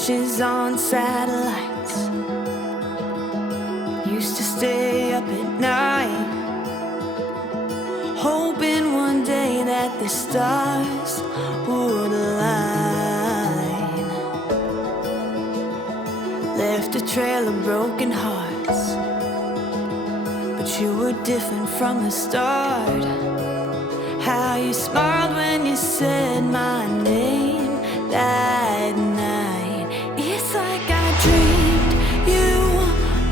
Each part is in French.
dishes on satellites. Used to stay up at night, hoping one day that the stars would align. Left a trail of broken hearts, but you were different from the start. How you smiled when you said my name that night. It's like I dreamed you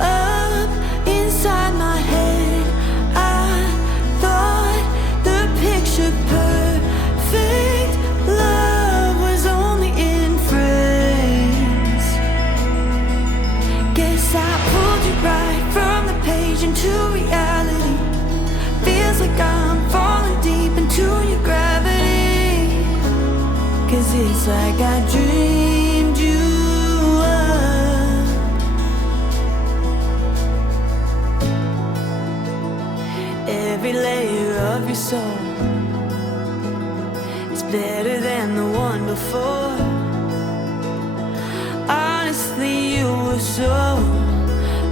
up inside my head. I thought the picture perfect love was only in frames. Guess I pulled you right from the page into reality. Feels like I'm falling deep into your gravity. 'Cause it's like I dreamed you up. Every layer of your soul is better than the one before. Honestly, you were so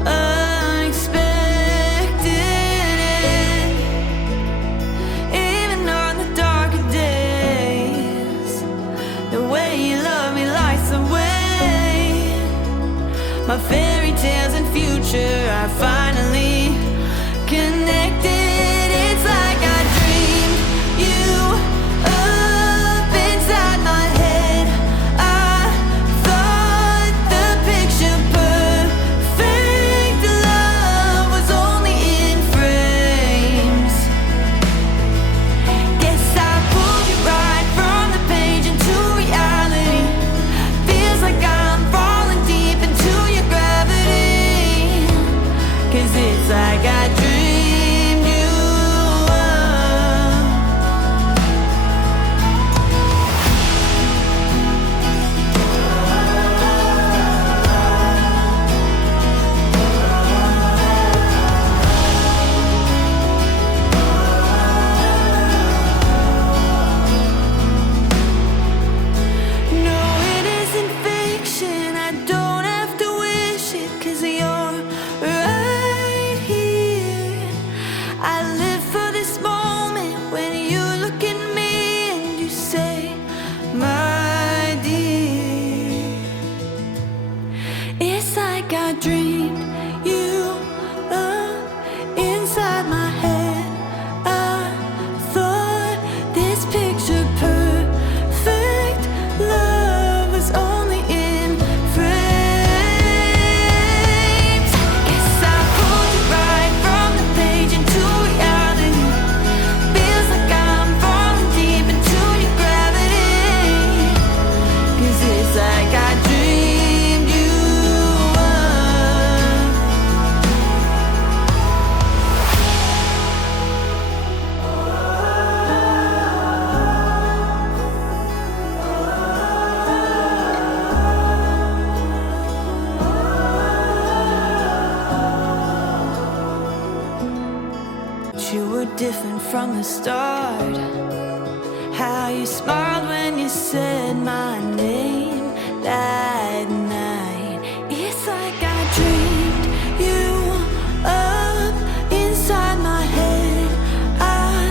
unexpected. Even on the darker days, the way you love me lights the way. My fairy tales and future are finally connected. It's like I dreamed you up inside my head. I thought the picture perfect love was only in frames. Guess I pulled you right from the page into reality. Feels like I'm falling deep into your gravity. 'Cause it's like I dreamed you up. No, it isn't fiction. I don't have to wish it, 'cause you're right here. I live for this moment when you look at me and you say, my dear. It's like I dreamed you up inside my head. I thought this picture perfect love was only in frames. Guess I pulled you right from the page into reality. Feels like I'm falling deep into your gravity. 'Cause it's like I dreamed you up. You were different from the start. How you smiled when you said my name that night. It's like I dreamed you up inside my head. I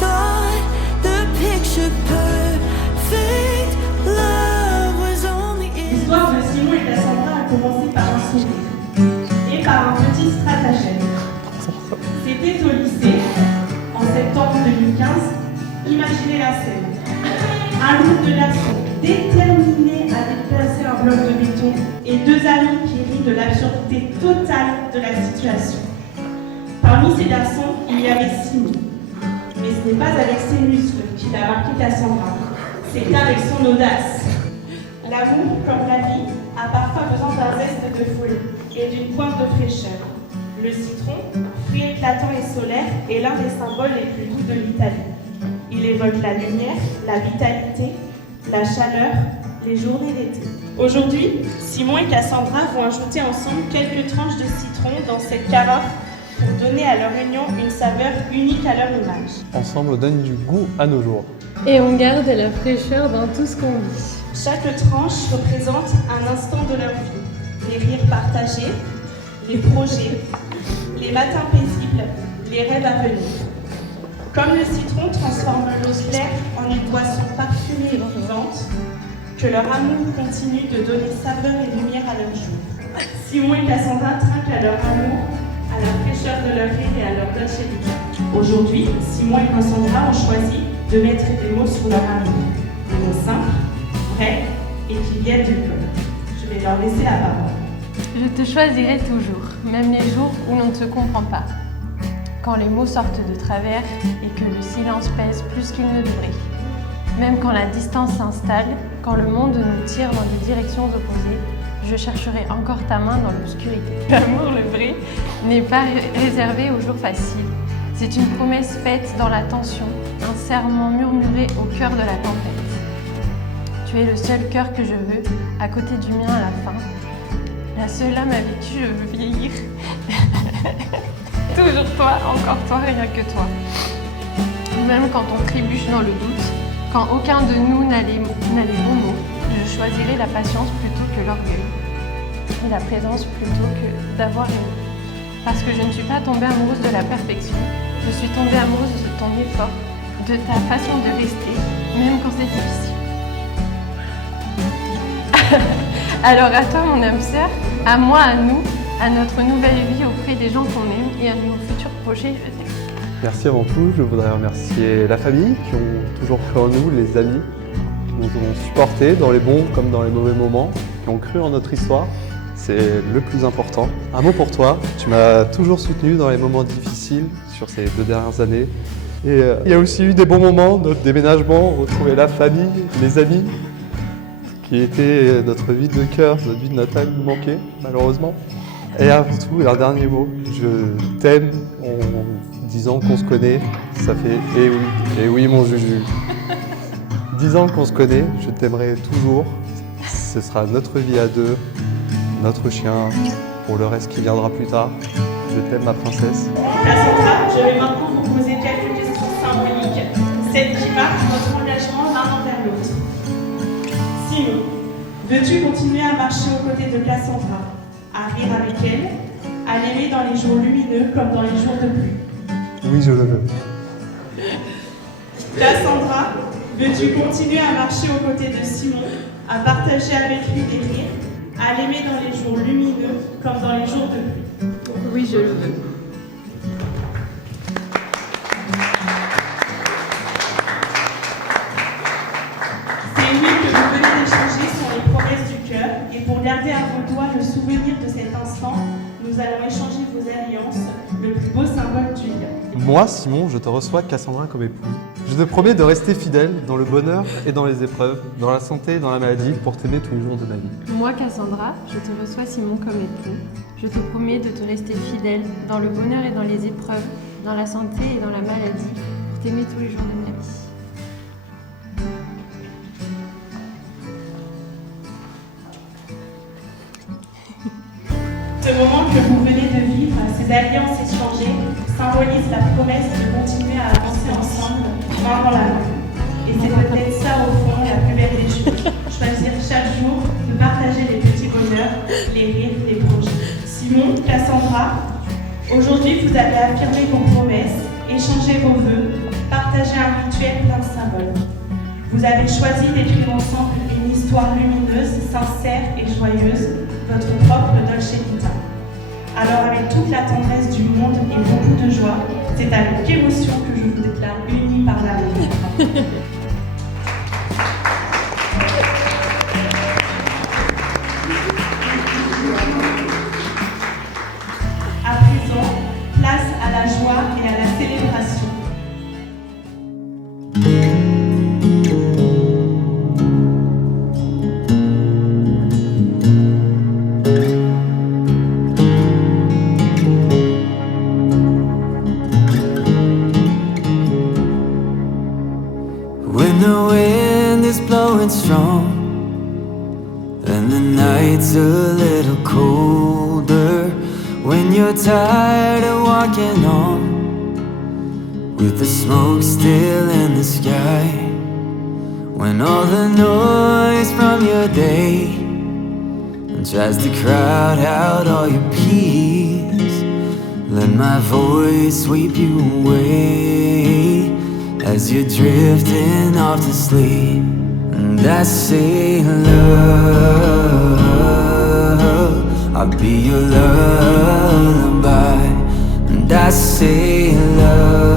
thought the picture perfect love was only in. L'histoire de Simon et Cassandra a commencé par un sourire et par un petit stratagème. C'était au lycée, en septembre 2015. Imaginez la scène. Un groupe de garçons déterminés à déplacer un bloc de béton et deux amis qui rient de l'absurdité totale de la situation. Parmi ces garçons, il y avait Simon. Mais ce n'est pas avec ses muscles qu'il a marqué Cassandra, c'est avec son audace. L'amour, comme la vie, a parfois besoin d'un zeste de folie et d'une pointe de fraîcheur. Le citron, fruit éclatant et solaire, est l'un des symboles les plus doux de l'Italie. Il évoque la lumière, la vitalité, la chaleur, les journées d'été. Aujourd'hui, Simon et Cassandra vont ajouter ensemble quelques tranches de citron dans cette carafe pour donner à leur union une saveur unique à leur image. Ensemble, on donne du goût à nos jours. Et on garde la fraîcheur dans tout ce qu'on vit. Chaque tranche représente un instant de leur vie. Les rires partagés, les projets, les matins paisibles, les rêves à venir. Comme le citron transforme l'eau claire en une boisson parfumée et vivante, que leur amour continue de donner saveur et lumière à leur jour. Simon et Cassandra trinquent à leur amour, à la fraîcheur de leur rire et à leur dolce vita. Aujourd'hui, Simon et Cassandra ont choisi de mettre des mots sur leur amour. Des mots simples, vrais et qui viennent du cœur. Je vais leur laisser la parole. Je te choisirai toujours, même les jours où l'on ne te comprend pas. Quand les mots sortent de travers et que le silence pèse plus qu'il ne devrait. Même quand la distance s'installe, quand le monde nous tire dans des directions opposées, je chercherai encore ta main dans l'obscurité. L'amour, le vrai, n'est pas réservé aux jours faciles. C'est une promesse faite dans la tension, un serment murmuré au cœur de la tempête. Tu es le seul cœur que je veux, à côté du mien à la fin. La seule âme avec qui je veux vieillir. Toujours toi, encore toi, rien que toi. Même quand on trébuche dans le doute, quand aucun de nous n'a les bons mots, je choisirai la patience plutôt que l'orgueil et la présence plutôt que d'avoir aimé. Parce que je ne suis pas tombée amoureuse de la perfection, je suis tombée amoureuse de ton effort, de ta façon de rester, même quand c'est difficile. Alors à toi mon âme sœur, à moi, à nous, à notre nouvelle vie auprès des gens qu'on aime et à nos futurs projets, je t'aime. Merci avant tout, je voudrais remercier la famille qui ont toujours cru en nous, les amis qui nous ont supportés dans les bons comme dans les mauvais moments, qui ont cru en notre histoire, c'est le plus important. Un mot pour toi, tu m'as toujours soutenu dans les moments difficiles sur ces 2 dernières années. Et il y a aussi eu des bons moments, notre déménagement, retrouver la famille, les amis, qui étaient notre vie de cœur, notre vie de natal nous manquait malheureusement. Et avant tout, un dernier mot, je t'aime en disant qu'on se connaît, ça fait eh oui mon Juju. 10 ans qu'on se connaît, je t'aimerai toujours, ce sera notre vie à deux, notre chien, pour le reste qui viendra plus tard. Je t'aime ma princesse. Cassandra, je vais maintenant vous poser quelques questions symboliques, celles qui marquent votre engagement l'un envers l'autre. Simon, veux-tu continuer à marcher aux côtés de Cassandra, à rire avec elle, à l'aimer dans les jours lumineux comme dans les jours de pluie? Oui, je le veux. Cassandra, veux-tu continuer à marcher aux côtés de Simon, à partager avec lui des rires, à l'aimer dans les jours lumineux comme dans les jours de pluie? Oui, je le veux. Ces oui que vous venez d'échanger sont les promesses du cœur, et pour garder à vos doigts le souvenir de cet instant, nous allons échanger vos alliances, le plus beau symbole du lien. Moi, Simon, je te reçois Cassandra comme épouse. Je te promets de rester fidèle dans le bonheur et dans les épreuves, dans la santé et dans la maladie, pour t'aimer tous les jours de ma vie. Moi, Cassandra, je te reçois Simon comme époux. Je te promets de te rester fidèle dans le bonheur et dans les épreuves, dans la santé et dans la maladie, pour t'aimer tous les jours de ma vie. Ce moment que vous venez de vivre, ces alliances échangées, symbolisent la promesse de continuer à avancer ensemble, main dans la main. Et c'est peut-être ça, au fond, la plus belle des choses. Choisir chaque jour de partager les petits bonheurs, les rires, les projets. Simon, Cassandra, aujourd'hui vous avez affirmé vos promesses, échangé vos vœux, partagé un rituel plein de symboles. Vous avez choisi d'écrire ensemble une histoire lumineuse, sincère et joyeuse, votre propre dolce vita. Alors avec toute la tendresse du monde et beaucoup de joie, c'est avec émotion que je vous déclare unis par l'amour. À présent, place à la joie et à la célébration. When the wind is blowing strong and the night's a little colder, when you're tired of walking on with the smoke still in the sky, when all the noise from your day tries to crowd out all your peace. Let my voice sweep you away as you're drifting off to sleep. And I say, love, I'll be your lullaby. And I say, love,